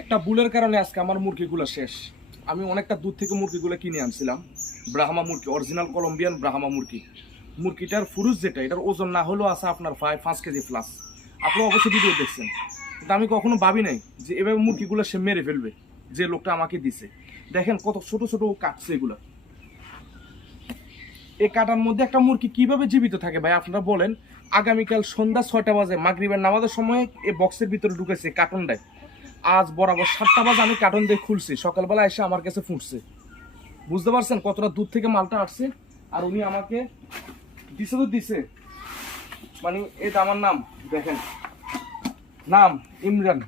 একটা ভুলের কারণে আজকে আমার মুরগিগুলো শেষ। আমি অনেকটা দূর থেকে মুরগিগুলো কিনে আনছিলাম, ব্রাহ্মা মুরগি, অরিজিনাল কলম্বিয়ান ব্রাহ্মা মুরগি। মুরগিটার ফুরুজ যেটা, এটার ওজন না হলেও আছে আপনার 5 কেজি প্লাস। আপনি অবশ্যই ভিডিও দেখছেন, কিন্তু আমি কখনো ভাবি নাই যে এভাবে মুরগিগুলো সে মেরে ফেলবে। যে লোকটা আমাকে দিছে, দেখেন কত ছোট ছোট কাটছে এগুলো। এই কাটার মধ্যে একটা মুরগি কিভাবে জীবিত থাকে ভাই আপনারা বলেন। আগামীকাল সন্ধ্যা 6টা বাজে মাগরিবের নামাজের সময় এই বক্সের ভিতরে ঢুকেছে কার্টনটায়। আজ বরাবর 7টা বাজে আমি কার্টন দিয়ে খুলছি, সকালবেলা এসে আমার কাছে ফুটছে। বুঝতে পারছেন কতটা দূর থেকে মালটা আসছে। আর উনি আমাকে দিছে তো দিছে, মানে এটা আমার নাম দেখেন, নাম ইমরান,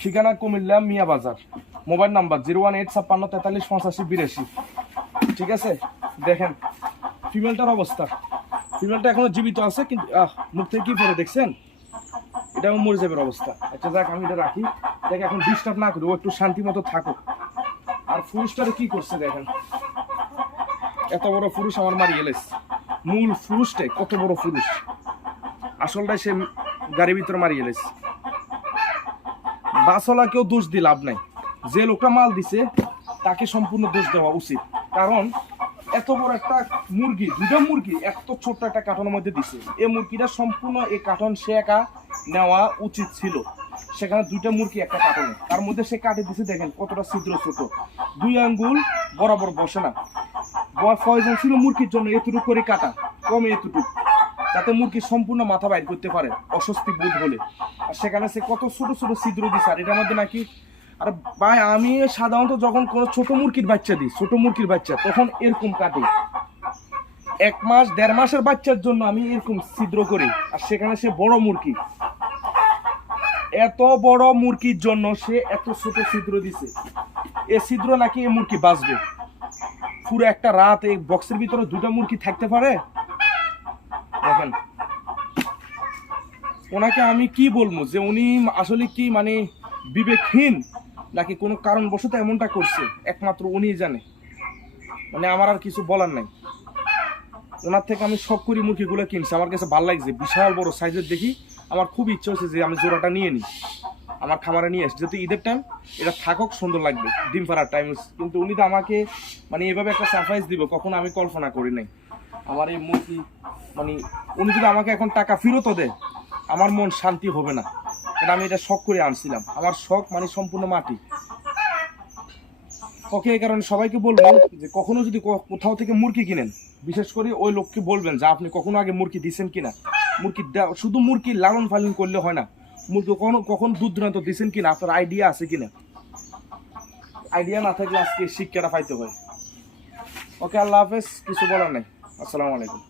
ঠিকানা কুমিল্লা মিয়া বাজার, মোবাইল নাম্বার 01856438582। ঠিক আছে, দেখেন ফিমেলটার অবস্থা। ফিমেলটা এখনো জীবিত আছে, কিন্তু মুখ থেকে কি পরে দেখছেন, এটা আমার মরে যাবে অবস্থা। আচ্ছা যাক, আমি এটা রাখি, দেখে এখন ডিস্টার্ব না করি, ও একটু শান্তি মতো থাকুক। আর পুরুষটারে কি করছে দেখেন, এত বড় পুরুষ আমার মারি গেলেস। মূল পুরুষটাই কত বড় পুরুষ, আসলটাই সে গাড়ির ভিতরে মারি গেলেস। বাসওয়ালাকেও দোষ দিয়ে লাভ নাই, যে লোকটা মাল দিছে তাকে সম্পূর্ণ দোষ দেওয়া উচিত। কারণ এত বড় একটা মুরগি, দুটো মুরগি এত ছোট্ট একটা কার্টনের মধ্যে দিছে। এই মুরগিটা সম্পূর্ণ এই কার্টন সে একা নেওয়া উচিত ছিল। সেখানে দুইটা মুরগি একটা কার্টনে, তার মধ্যে সে কাটে দিছে। দেখেন কতটা ছিদ্র ছোট, 2 আঙ্গুল বরাবর বসে না। প্রয়োজন ছিল মুরগির জন্য এতটুকু করে কাটা, কমে এতটুকু, যাতে মুরগি সম্পূর্ণ মাথা বাইর করতে পারে অস্বস্তি বোধ হলে। আর সেখানে সে কত ছোট ছোট ছিদ্র দিছে। আর এটার মধ্যে নাকি, আর ভাই আমি সাধারণত যখন কোনো ছোট মুরগির বাচ্চা দিই, ছোট মুরগির বাচ্চা, তখন এরকম কাটি। 1 মাস 1.5 মাসের বাচ্চার জন্য আমি এরকম ছিদ্র করি। আর সেখানে সে বড় মুরগি, এত বড় মুরগির জন্য সে এত ছোট ছিদ্র দিছে। এ ছিদ্র নাকি এই মুরগি বাঁচবে। পুরো একটা রাত এই বক্সের ভিতরে 2টা মুরগি থাকতে পারে। দেখেন ওনাকে আমি কি বলবো, যে উনি আসলে কি মানে বিবেকহীন নাকি কোনো কারণবশত এমনটা করছে, একমাত্র উনিই জানে। মানে আমার আর কিছু বলার নাই। ওনার থেকে আমি শখ করি মুরগিগুলো কিনছি, আমার কাছে ভালো লাগছে, বিশাল বড় সাইজের দেখি। আমার খুব ইচ্ছে হচ্ছে যে আমি জোড়াটা নিয়ে নিই, আমার খামারে নিয়ে আসি, যেহেতু ঈদের টাইম এটা থাকুক, সুন্দর লাগবে ডিম পাড়ার টাইম। কিন্তু উনি তো আমাকে মানে এভাবে একটা সারপ্রাইজ দিব কখনো আমি কল্পনা করি নাই। আমার এই মুরগি মানে উনি যদি আমাকে এখন টাকা ফেরতও দেয়, আমার মন শান্তি হবে না। কারণ আমি এটা শখ করে আনছিলাম, আমার শখ মানে সম্পূর্ণ মাটি। ওকে, এই কারণে সবাইকে বলবো যে কখনো যদি কোথাও থেকে মুরগি কিনেন, বিশেষ করে ওই লোককে বলবেন যে আপনি কখনো আগে মুরগি দিচ্ছেন কিনা। মুরগি শুধু মুরগি লালন পালন করলে হয় না, মুরগি কখন দুধ দুরান্ত দিচ্ছেন কিনা, আপনার আইডিয়া আছে কিনা। আইডিয়া না থাকলে আজকে শিক্ষাটা পাইতে হয়। ওকে, আল্লাহ হাফেজ, কিছু বলার নাই। আসসালামু আলাইকুম।